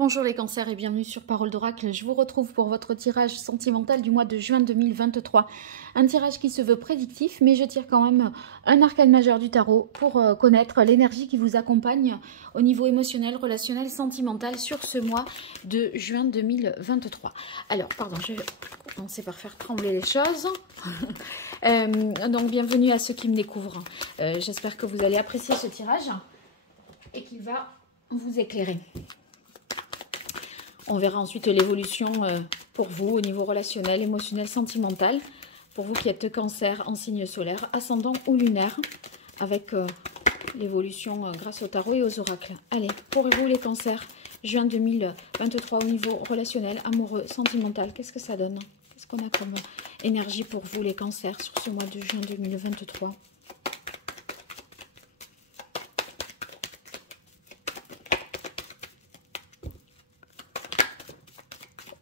Bonjour les cancers et bienvenue sur Parole d'Oracle. Je vous retrouve pour votre tirage sentimental du mois de juin 2023. Un tirage qui se veut prédictif, mais je tire quand même un arcane majeur du tarot pour connaître l'énergie qui vous accompagne au niveau émotionnel, relationnel, sentimental sur ce mois de juin 2023. Alors, pardon, je vais commencer par faire trembler les choses. Donc, bienvenue à ceux qui me découvrent. J'espère que vous allez apprécier ce tirage et qu'il va vous éclairer. On verra ensuite l'évolution pour vous au niveau relationnel, émotionnel, sentimental. Pour vous qui êtes cancer en signe solaire, ascendant ou lunaire, avec l'évolution grâce au tarot et aux oracles. Allez, pour vous les cancers, juin 2023 au niveau relationnel, amoureux, sentimental, qu'est-ce que ça donne? Qu'est-ce qu'on a comme énergie pour vous les cancers sur ce mois de juin 2023?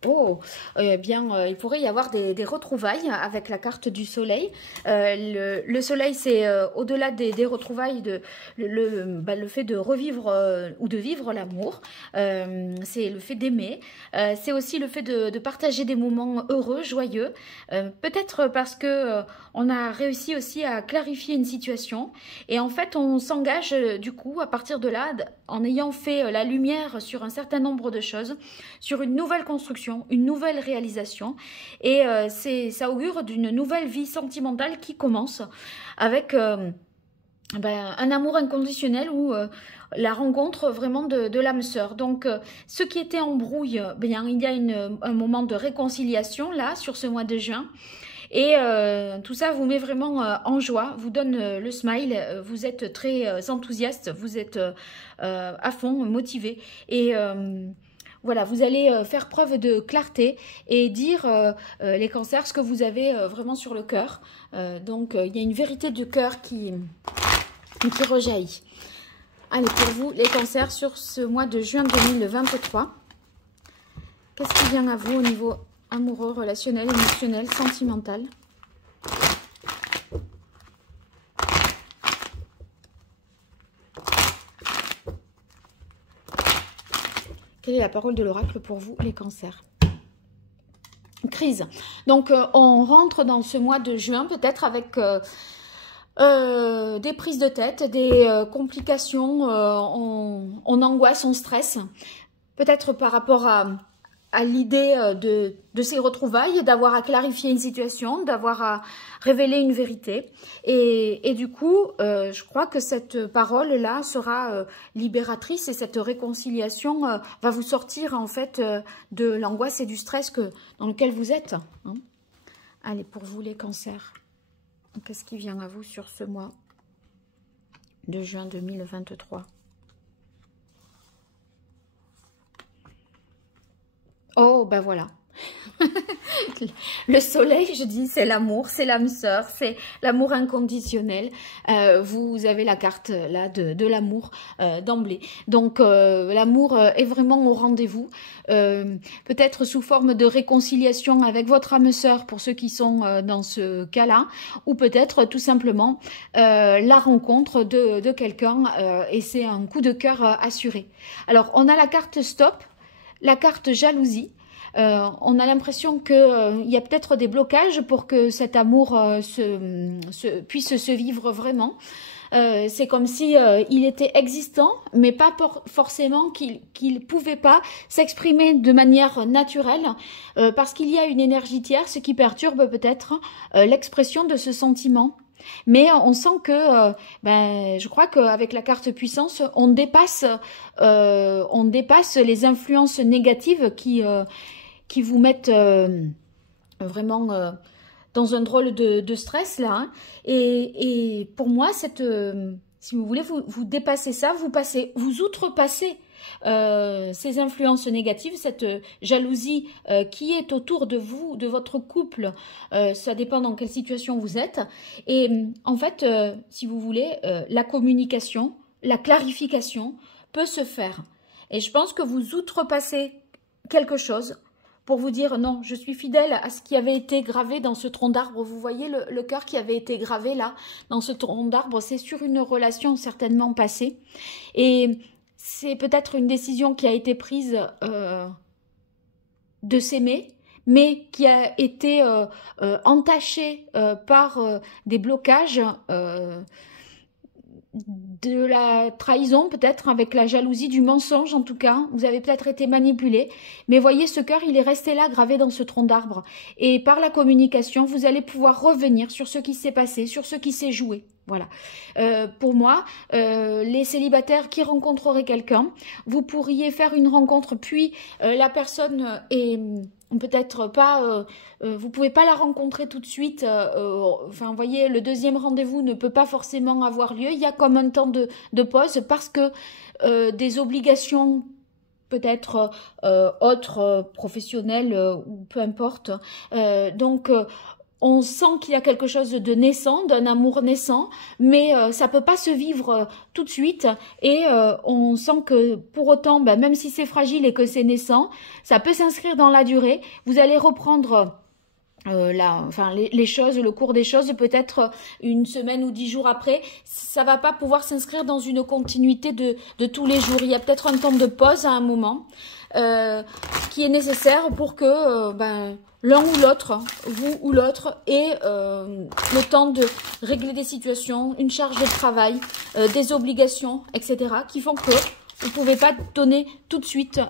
Oh, bien, il pourrait y avoir des retrouvailles avec la carte du soleil. Le soleil, c'est au-delà des retrouvailles, le fait de revivre ou de vivre l'amour. C'est le fait d'aimer. C'est aussi le fait de partager des moments heureux, joyeux. Peut-être parce que on a réussi aussi à clarifier une situation. Et en fait, on s'engage du coup, à partir de là, en ayant fait la lumière sur un certain nombre de choses, sur une nouvelle construction, une nouvelle réalisation, et ça augure d'une nouvelle vie sentimentale qui commence avec un amour inconditionnel ou la rencontre vraiment de l'âme sœur. Donc ceux qui étaient en brouille, bien, il y a un moment de réconciliation là sur ce mois de juin. Et tout ça vous met vraiment en joie, vous donne le smile, vous êtes très enthousiaste, vous êtes à fond, motivé. Et voilà, vous allez faire preuve de clarté et dire, les cancers, ce que vous avez vraiment sur le cœur. Donc, il y a une vérité du cœur qui rejaillit. Allez, pour vous, les cancers, sur ce mois de juin 2023, qu'est-ce qui vient à vous au niveau amoureux, relationnel, émotionnel, sentimental? Quelle est la parole de l'oracle pour vous, les cancers? Crise. Donc, on rentre dans ce mois de juin, peut-être avec des prises de tête, des complications, on angoisse, on stresse. Peut-être par rapport à l'idée de ces retrouvailles, d'avoir à clarifier une situation, d'avoir à révéler une vérité. Et du coup, je crois que cette parole-là sera libératrice et cette réconciliation va vous sortir en fait de l'angoisse et du stress dans lequel vous êtes. Hein. Allez, pour vous les cancers, qu'est-ce qui vient à vous sur ce mois de juin 2023? Oh, ben voilà. Le soleil, je dis, c'est l'amour, c'est l'âme sœur, c'est l'amour inconditionnel. Vous avez la carte là de l'amour d'emblée. Donc, l'amour est vraiment au rendez-vous. Peut-être sous forme de réconciliation avec votre âme sœur pour ceux qui sont dans ce cas-là. Ou peut-être tout simplement la rencontre de quelqu'un et c'est un coup de cœur assuré. Alors, on a la carte stop. La carte jalousie, on a l'impression qu'il y a peut-être des blocages pour que cet amour puisse se vivre vraiment. C'est comme si il était existant, mais pas forcément qu'il pouvait pas s'exprimer de manière naturelle, parce qu'il y a une énergie tierce qui perturbe peut-être l'expression de ce sentiment. Mais on sent que, je crois qu'avec la carte puissance, on dépasse les influences négatives qui vous mettent vraiment dans un drôle de stress là. Hein. Et pour moi, si vous voulez, vous dépassez ça, vous outrepassez ces influences négatives, cette jalousie qui est autour de vous, de votre couple, ça dépend dans quelle situation vous êtes. Et en fait, si vous voulez, la communication, la clarification peut se faire. Et je pense que vous outrepassez quelque chose pour vous dire non, je suis fidèle à ce qui avait été gravé dans ce tronc d'arbre. Vous voyez le cœur qui avait été gravé là, dans ce tronc d'arbre, c'est sur une relation certainement passée. Et c'est peut-être une décision qui a été prise de s'aimer, mais qui a été entachée par des blocages, de la trahison, peut-être avec la jalousie, du mensonge en tout cas. Vous avez peut-être été manipulé, mais voyez, ce cœur, il est resté là, gravé dans ce tronc d'arbre. Et par la communication, vous allez pouvoir revenir sur ce qui s'est passé, sur ce qui s'est joué. Voilà. Pour moi, les célibataires qui rencontreraient quelqu'un, vous pourriez faire une rencontre, puis la personne est peut-être pas, vous pouvez pas la rencontrer tout de suite. Enfin, vous voyez, le deuxième rendez-vous ne peut pas forcément avoir lieu. Il y a comme un temps de pause parce que des obligations peut-être autres, professionnelles ou peu importe. Donc on sent qu'il y a quelque chose de naissant, d'un amour naissant, mais ça peut pas se vivre tout de suite. Et on sent que pour autant, ben, même si c'est fragile et que c'est naissant, ça peut s'inscrire dans la durée. Vous allez reprendre les choses, le cours des choses, peut-être une semaine ou 10 jours après. Ça va pas pouvoir s'inscrire dans une continuité de tous les jours. Il y a peut-être un temps de pause à un moment qui est nécessaire pour que l'un ou l'autre, vous ou l'autre, ait le temps de régler des situations, une charge de travail, des obligations, etc. qui font que vous ne pouvez pas donner tout de suite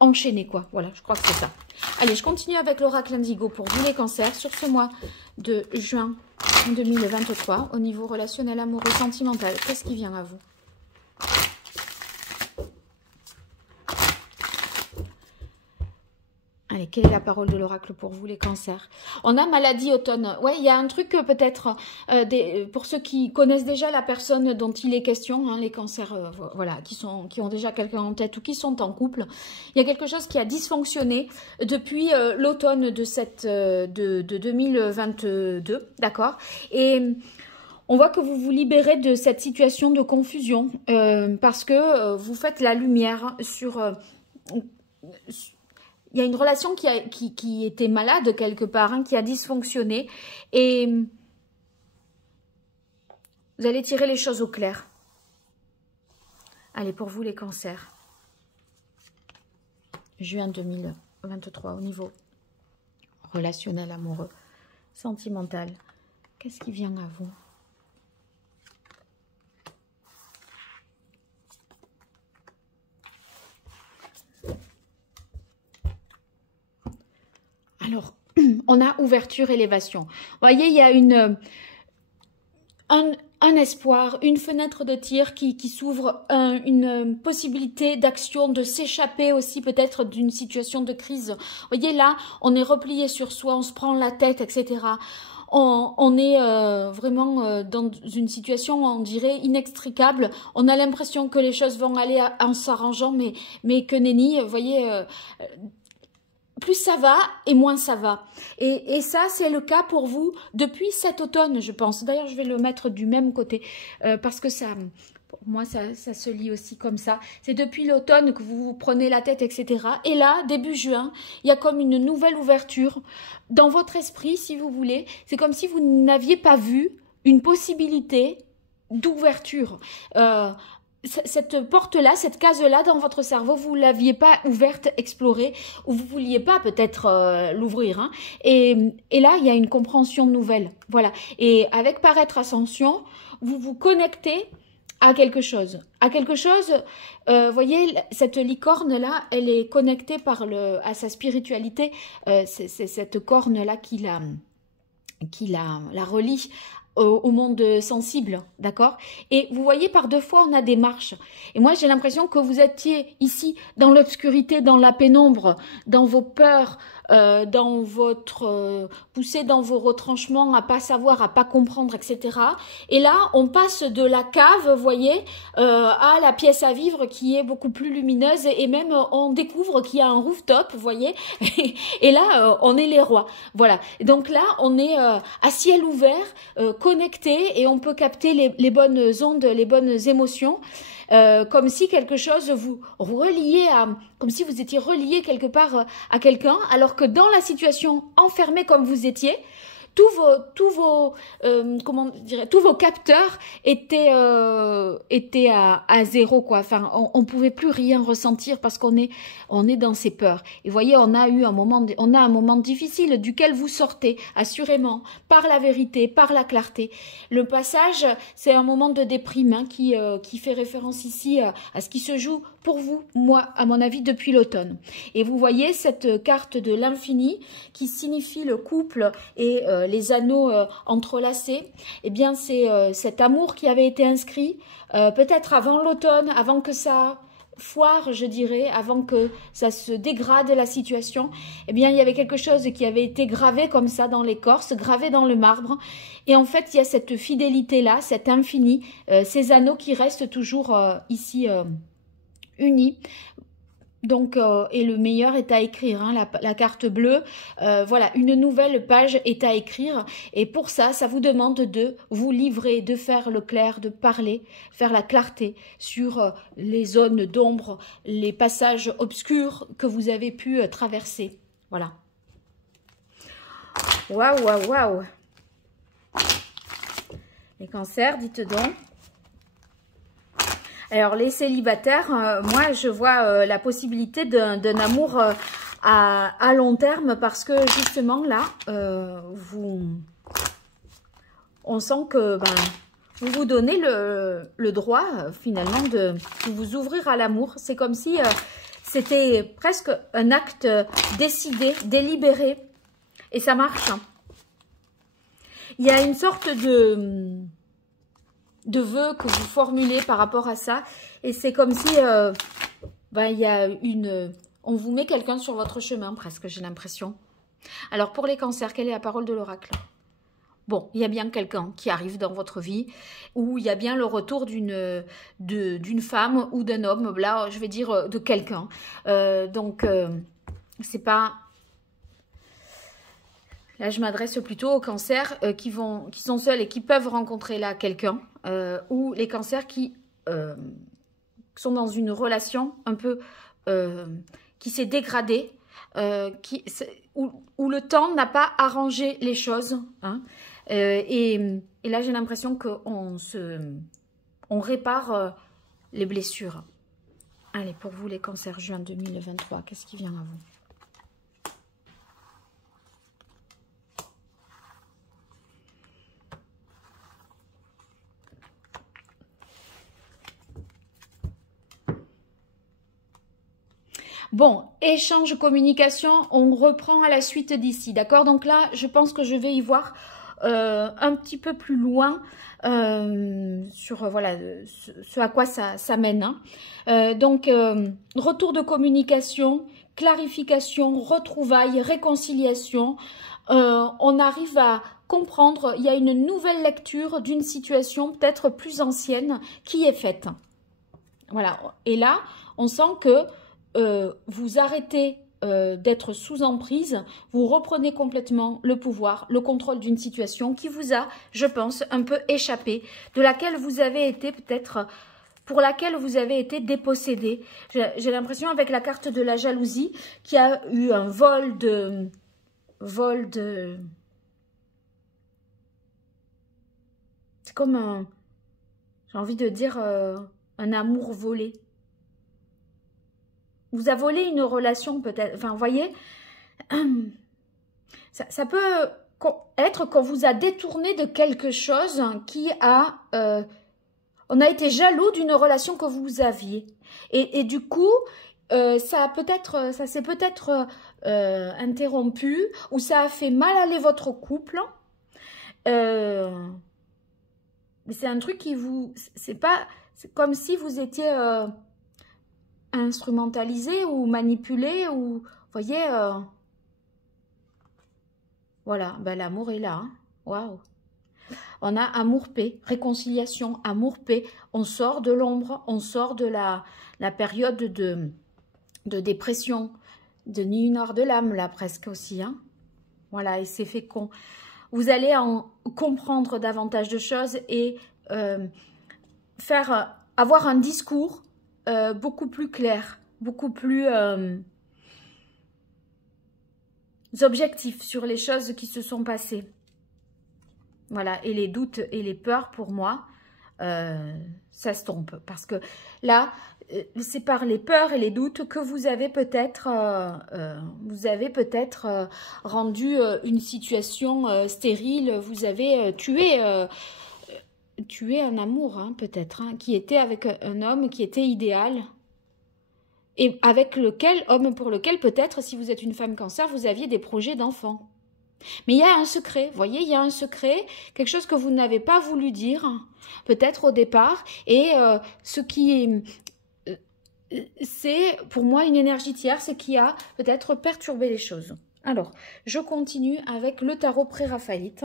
enchaîner, quoi. Voilà, je crois que c'est ça. Allez, je continue avec l'oracle Indigo pour vous les cancers sur ce mois de juin 2023 au niveau relationnel, amoureux, sentimental. Qu'est-ce qui vient à vous? Allez, quelle est la parole de l'oracle pour vous, les cancers? On a maladie automne. Ouais, il y a un truc peut-être, pour ceux qui connaissent déjà la personne dont il est question, hein, les cancers, voilà, qui ont déjà quelqu'un en tête ou qui sont en couple. Il y a quelque chose qui a dysfonctionné depuis l'automne de 2022, d'accord? Et on voit que vous vous libérez de cette situation de confusion parce que vous faites la lumière sur... il y a une relation qui était malade quelque part, hein, qui a dysfonctionné. Et vous allez tirer les choses au clair. Allez, pour vous les cancers. Juin 2023 au niveau relationnel, amoureux, sentimental. Qu'est-ce qui vient à vous? Alors, on a ouverture, élévation. Vous voyez, il y a un espoir, une fenêtre de tir qui s'ouvre, une possibilité d'action, de s'échapper aussi peut-être d'une situation de crise. Vous voyez, là, on est replié sur soi, on se prend la tête, etc. On est vraiment dans une situation, on dirait, inextricable. On a l'impression que les choses vont aller en s'arrangeant, mais que nenni, vous voyez... plus ça va et moins ça va. Et ça, c'est le cas pour vous depuis cet automne, je pense. D'ailleurs, je vais le mettre du même côté parce que ça, pour moi, ça se lit aussi comme ça. C'est depuis l'automne que vous vous prenez la tête, etc. Et là, début juin, il y a comme une nouvelle ouverture dans votre esprit, si vous voulez. C'est comme si vous n'aviez pas vu une possibilité d'ouverture. Cette porte-là, cette case-là dans votre cerveau, vous ne l'aviez pas ouverte, explorée, ou vous ne vouliez pas peut-être l'ouvrir. Hein. Et là, il y a une compréhension nouvelle. Voilà. Et avec Paraître Ascension, vous vous connectez à quelque chose. À quelque chose, voyez, cette licorne-là, elle est connectée à sa spiritualité. C'est cette corne-là qui la relie au monde sensible, d'accord? Et vous voyez, par deux fois, on a des marches. Et moi, j'ai l'impression que vous étiez ici, dans l'obscurité, dans la pénombre, dans vos peurs, dans votre poussé dans vos retranchements, à pas savoir, à pas comprendre, etc. Et là, on passe de la cave, vous voyez, à la pièce à vivre qui est beaucoup plus lumineuse et même on découvre qu'il y a un rooftop, vous voyez. Et là, on est les rois. Voilà. Donc là, on est à ciel ouvert, connecté et on peut capter les bonnes ondes, les bonnes émotions. Comme si quelque chose vous reliait comme si vous étiez relié quelque part à quelqu'un, alors que dans la situation enfermée comme vous étiez, tous vos capteurs étaient à zéro, quoi. Enfin, on pouvait plus rien ressentir parce qu'on est dans ces peurs. Et voyez, on a un moment difficile duquel vous sortez, assurément, par la vérité, par la clarté. Le passage, c'est un moment de déprime, hein, qui fait référence ici à ce qui se joue pour vous, moi, à mon avis, depuis l'automne. Et vous voyez cette carte de l'infini qui signifie le couple et les anneaux entrelacés. Eh bien, c'est cet amour qui avait été inscrit peut-être avant l'automne, avant que ça foire, je dirais, avant que ça se dégrade la situation. Eh bien, il y avait quelque chose qui avait été gravé comme ça dans l'écorce, gravé dans le marbre. Et en fait, il y a cette fidélité-là, cet infini, ces anneaux qui restent toujours ici unis. Donc, et le meilleur est à écrire, hein, la carte bleue. Voilà, une nouvelle page est à écrire. Et pour ça, ça vous demande de vous livrer, de faire le clair, de parler, faire la clarté sur les zones d'ombre, les passages obscurs que vous avez pu traverser. Voilà. Waouh, waouh, waouh. Les cancers, dites donc. Alors, les célibataires, moi, je vois la possibilité d'un amour à long terme parce que, justement, là, on sent que vous vous donnez le droit, finalement, de vous ouvrir à l'amour. C'est comme si c'était presque un acte décidé, délibéré. Et ça marche. Hein. Il y a une sorte de vœux que vous formulez par rapport à ça. Et c'est comme si il y a on vous met quelqu'un sur votre chemin presque, j'ai l'impression. Alors pour les cancers, quelle est la parole de l'oracle? Bon, il y a bien quelqu'un qui arrive dans votre vie, ou il y a bien le retour d'une femme ou d'un homme, là je vais dire de quelqu'un. Donc c'est pas... Là, je m'adresse plutôt aux cancers qui sont seuls et qui peuvent rencontrer là quelqu'un, ou les cancers qui sont dans une relation un peu qui s'est dégradée, où le temps n'a pas arrangé les choses. Hein, et là, j'ai l'impression qu'on répare les blessures. Allez, pour vous, les cancers, juin 2023, qu'est-ce qui vient à vous ? Bon, échange, communication, on reprend à la suite d'ici, d'accord? Donc là, je pense que je vais y voir un petit peu plus loin sur voilà ce à quoi ça mène. Hein. Donc, retour de communication, clarification, retrouvailles, réconciliation. On arrive à comprendre, il y a une nouvelle lecture d'une situation peut-être plus ancienne qui est faite. Voilà, et là, on sent que vous arrêtez d'être sous emprise, vous reprenez complètement le pouvoir, le contrôle d'une situation qui vous a, je pense, un peu échappé, de laquelle vous avez été peut-être, pour laquelle vous avez été dépossédé. J'ai l'impression avec la carte de la jalousie qu'il y a eu un vol de... C'est comme un... J'ai envie de dire un amour volé. Vous a volé une relation peut-être, enfin vous voyez, ça peut être qu'on vous a détourné de quelque chose qui a, on a été jaloux d'une relation que vous aviez. Et du coup, ça s'est peut-être interrompu ou ça a fait mal aller votre couple. Mais c'est un truc qui vous, c'est comme si vous étiez... instrumentalisé ou manipulé ou vous voyez voilà, l'amour est là. Hein. Waouh. On a amour-paix, réconciliation, amour-paix. On sort de l'ombre, on sort de la période de dépression, de nuit noire de l'âme là presque aussi. Hein. Voilà, et c'est fécond. Vous allez en comprendre davantage de choses et avoir un discours beaucoup plus clair, beaucoup plus objectif sur les choses qui se sont passées. Voilà, et les doutes et les peurs, pour moi, s'estompent. Parce que là, c'est par les peurs et les doutes que vous avez peut-être rendu une situation stérile. Vous avez tué un amour, hein, peut-être, hein, qui était avec un homme qui était idéal. Et avec lequel, homme pour lequel, peut-être, si vous êtes une femme cancer, vous aviez des projets d'enfants. Mais il y a un secret, vous voyez, il y a un secret, quelque chose que vous n'avez pas voulu dire, peut-être au départ, et ce qui c'est pour moi une énergie tierce qui a peut-être perturbé les choses. Alors, je continue avec le tarot pré-raphaélite.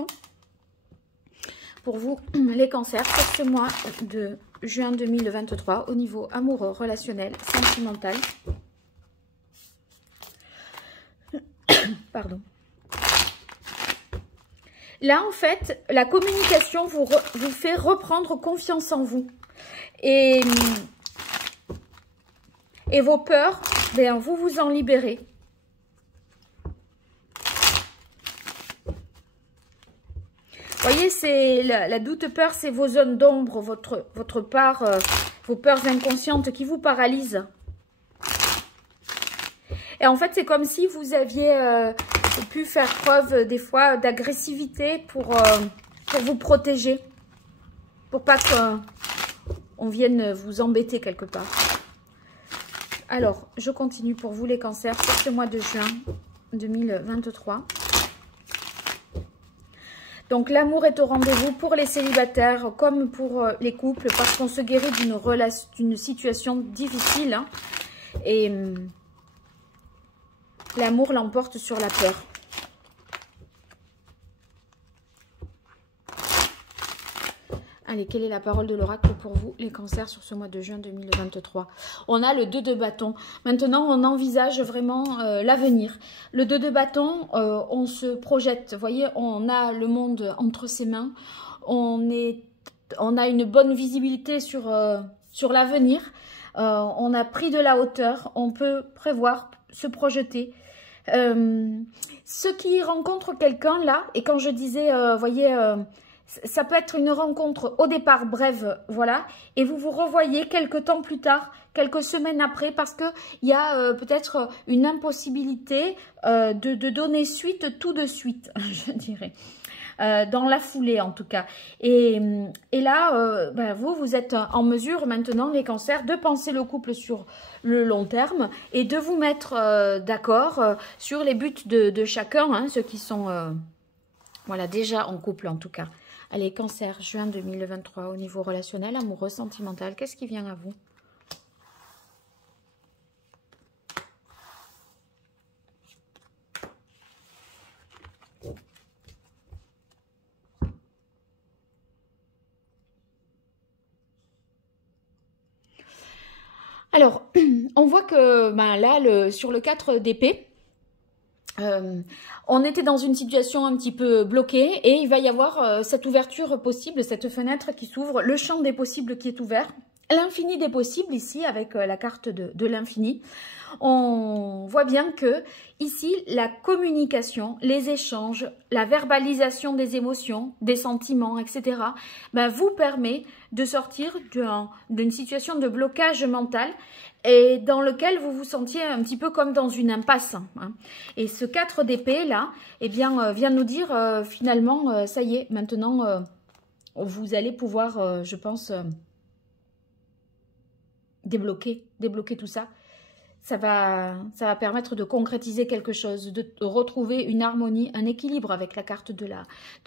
Pour vous, les cancers, pour ce mois de juin 2023, au niveau amoureux, relationnel, sentimental. Pardon. Là, en fait, la communication vous fait reprendre confiance en vous. Et vos peurs, ben, vous vous en libérez. Vous voyez, c'est la doute-peur, c'est vos zones d'ombre, votre part, vos peurs inconscientes qui vous paralysent. Et en fait, c'est comme si vous aviez pu faire preuve des fois d'agressivité pour vous protéger. Pour pas qu'on vienne vous embêter quelque part. Alors, je continue pour vous les cancers pour ce mois de juin 2023. Donc, l'amour est au rendez-vous pour les célibataires comme pour les couples parce qu'on se guérit d'une situation difficile. Hein, et l'amour l'emporte sur la peur. Allez, quelle est la parole de l'oracle pour vous, les cancers, sur ce mois de juin 2023? On a le 2 de bâton. Maintenant, on envisage vraiment l'avenir. Le 2 de bâton, on se projette. Vous voyez, on a le monde entre ses mains. On a une bonne visibilité sur l'avenir. On a pris de la hauteur. On peut prévoir, se projeter. Ceux qui rencontrent quelqu'un là, et quand je disais, voyez... ça peut être une rencontre au départ brève, voilà, et vous vous revoyez quelques temps plus tard, quelques semaines après, parce qu'il y a peut-être une impossibilité de donner suite tout de suite, je dirais, dans la foulée en tout cas. Et là, ben vous êtes en mesure maintenant, les cancers, de penser le couple sur le long terme et de vous mettre d'accord sur les buts de chacun, hein, ceux qui sont voilà, déjà en couple en tout cas. Allez, cancer, juin 2023, au niveau relationnel, amoureux, sentimental, qu'est-ce qui vient à vous? Alors, on voit que ben, là, sur le 4 d'épée, on était dans une situation un petit peu bloquée et il va y avoir cette ouverture possible, cette fenêtre qui s'ouvre, le champ des possibles qui est ouvert, l'infini des possibles ici avec la carte de l'infini. On voit bien que ici la communication, les échanges, la verbalisation des émotions, des sentiments, etc. ben, vous permet de sortir d'une situation de blocage mental et dans lequel vous vous sentiez un petit peu comme dans une impasse. Hein. Et ce 4 d'épée là, eh bien, vient nous dire finalement, ça y est, maintenant vous allez pouvoir, je pense, débloquer tout ça. Ça va permettre de concrétiser quelque chose, de retrouver une harmonie, un équilibre avec la carte de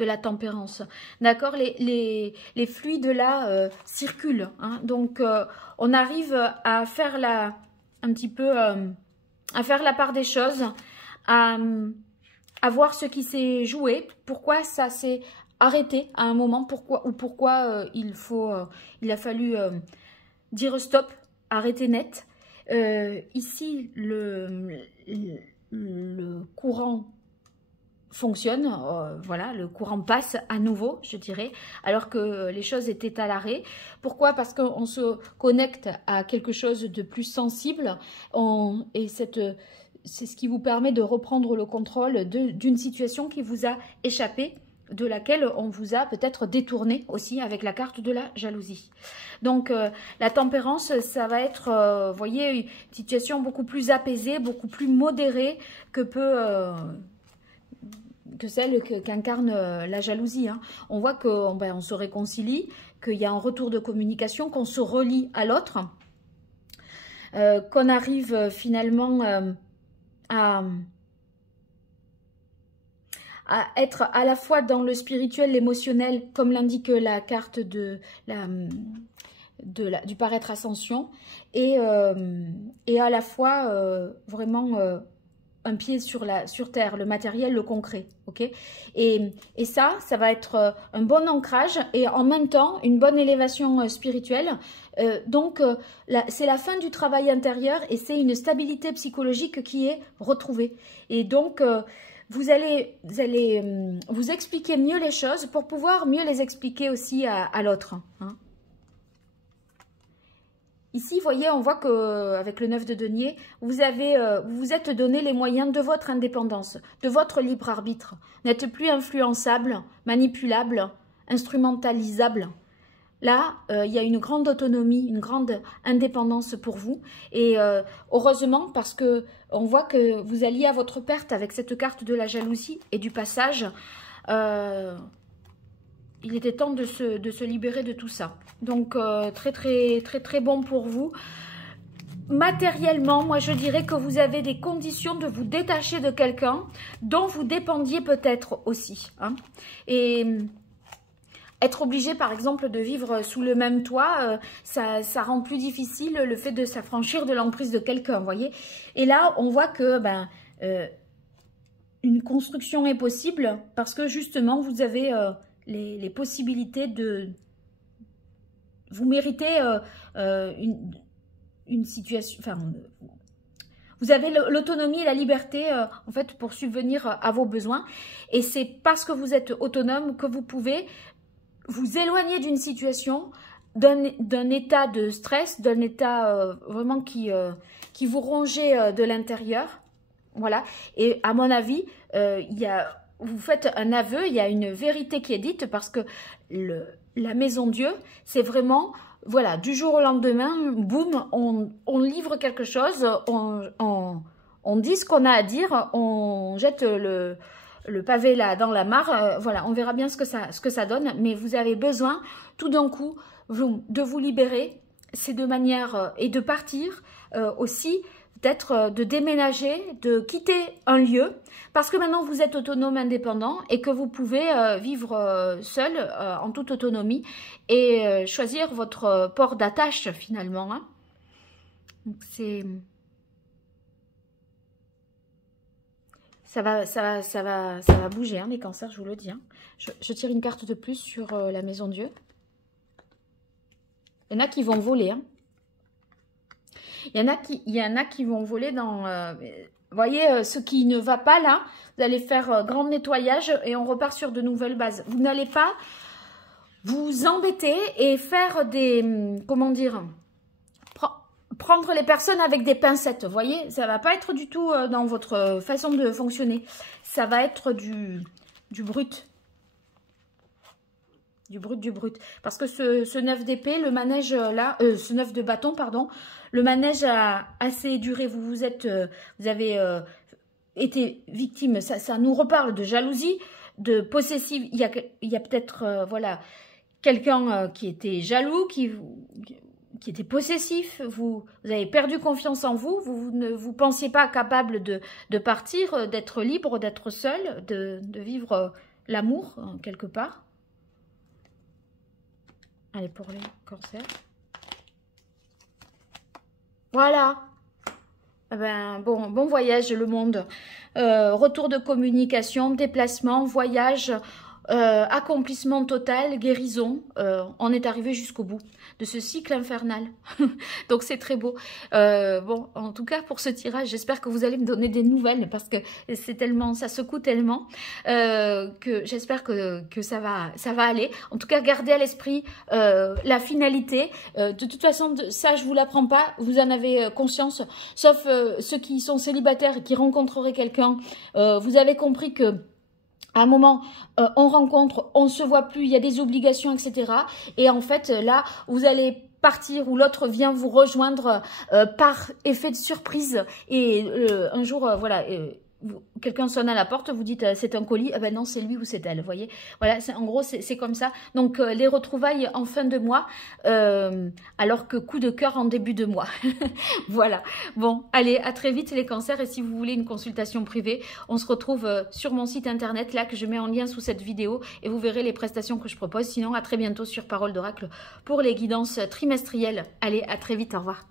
la tempérance. D'accord, les fluides là circulent. Hein, donc, on arrive à faire un petit peu, à faire la part des choses, à voir ce qui s'est joué, pourquoi ça s'est arrêté à un moment, pourquoi il a fallu dire stop, arrêter net. Ici, le courant fonctionne, voilà, le courant passe à nouveau, je dirais, alors que les choses étaient à l'arrêt. Pourquoi? Parce qu'on se connecte à quelque chose de plus sensible et c'est ce qui vous permet de reprendre le contrôle d'une situation qui vous a échappé de laquelle on vous a peut-être détourné aussi avec la carte de la jalousie. Donc la tempérance, ça va être, vous voyez, une situation beaucoup plus apaisée, beaucoup plus modérée que celle qu'incarne la jalousie. Hein. On voit qu'on on se réconcilie, qu'il y a un retour de communication, qu'on se relie à l'autre, qu'on arrive finalement à être à la fois dans le spirituel, l'émotionnel, comme l'indique la carte du paraître ascension, et à la fois vraiment un pied sur terre, le matériel, le concret, ok. Et ça va être un bon ancrage et en même temps une bonne élévation spirituelle. Donc c'est la fin du travail intérieur et c'est une stabilité psychologique qui est retrouvée. Et donc vous allez vous expliquer mieux les choses pour pouvoir mieux les expliquer aussi à l'autre. Hein. Ici, vous voyez, on voit qu'avec le 9 de denier, vous vous êtes donné les moyens de votre indépendance, de votre libre arbitre. Vous n'êtes plus influençable, manipulable, instrumentalisable. Là, il y a une grande autonomie, une grande indépendance pour vous. Et heureusement, parce que on voit que vous alliez à votre perte avec cette carte de la jalousie et du passage. Il était temps de se libérer de tout ça. Donc, très bon pour vous. Matériellement, moi, je dirais que vous avez des conditions de vous détacher de quelqu'un dont vous dépendiez peut-être aussi. Hein. Et être obligé, par exemple, de vivre sous le même toit, ça rend plus difficile le fait de s'affranchir de l'emprise de quelqu'un, vous voyez. Et là, on voit que une construction est possible parce que, justement, vous avez les possibilités de... Vous méritez une situation... Enfin, vous avez l'autonomie et la liberté, en fait, pour subvenir à vos besoins. Et c'est parce que vous êtes autonome que vous pouvez vous éloigner d'une situation, d'un état de stress, d'un état vraiment qui vous rongeait de l'intérieur. Voilà. Et à mon avis, vous faites un aveu, il y a une vérité qui est dite parce que la Maison Dieu, c'est vraiment, voilà, du jour au lendemain, boum, on livre quelque chose, on dit ce qu'on a à dire, on jette le pavé là dans la mare, voilà, on verra bien ce que ça donne, mais vous avez besoin tout d'un coup de vous libérer, c'est de manière, et de partir aussi, peut-être de déménager, de quitter un lieu, parce que maintenant vous êtes autonome, indépendant, et que vous pouvez vivre seul, en toute autonomie, et choisir votre port d'attache finalement. Hein. Donc c'est... Ça va bouger, hein, les cancers, je vous le dis. Hein. Je tire une carte de plus sur la Maison Dieu. Il y en a qui vont voler, hein. Il y en a qui vont voler dans... vous voyez, ce qui ne va pas là, vous allez faire grand nettoyage et on repart sur de nouvelles bases. Vous n'allez pas vous embêter et faire des... Comment dire, prendre les personnes avec des pincettes, vous voyez. Ça ne va pas être du tout dans votre façon de fonctionner. Ça va être du brut. Du brut. Parce que ce 9 d'épée, le manège là, ce 9 de bâton, pardon, le manège a assez duré. Vous avez été victime. Ça nous reparle de jalousie, de possessive. Il y a peut-être, voilà, quelqu'un qui était jaloux, qui était possessif. Vous avez perdu confiance en vous. Vous ne vous pensiez pas capable de partir, d'être libre, d'être seul, de vivre l'amour, quelque part. Allez, pour les cancers. Voilà. Eh ben, bon voyage, le monde. Retour de communication, déplacement, voyage, accomplissement total, guérison. On est arrivé jusqu'au bout de ce cycle infernal. Donc, c'est très beau. Bon, en tout cas, pour ce tirage, j'espère que vous allez me donner des nouvelles parce que c'est tellement, ça secoue tellement que j'espère que ça va aller. En tout cas, gardez à l'esprit la finalité. De toute façon, ça, je vous l'apprends pas. Vous en avez conscience. Sauf ceux qui sont célibataires et qui rencontreraient quelqu'un. Vous avez compris que à un moment, on rencontre, on se voit plus, il y a des obligations, etc. Et en fait, là, vous allez partir ou l'autre vient vous rejoindre par effet de surprise. Et un jour, voilà... quelqu'un sonne à la porte, vous dites c'est un colis, ben non c'est lui ou c'est elle, vous voyez. Voilà, en gros c'est comme ça. Donc les retrouvailles en fin de mois, alors que coup de cœur en début de mois. Voilà, bon, allez, à très vite les cancers, et si vous voulez une consultation privée, on se retrouve sur mon site internet, là, que je mets en lien sous cette vidéo, et vous verrez les prestations que je propose. Sinon, à très bientôt sur Parole d'Oracle pour les guidances trimestrielles. Allez, à très vite, au revoir.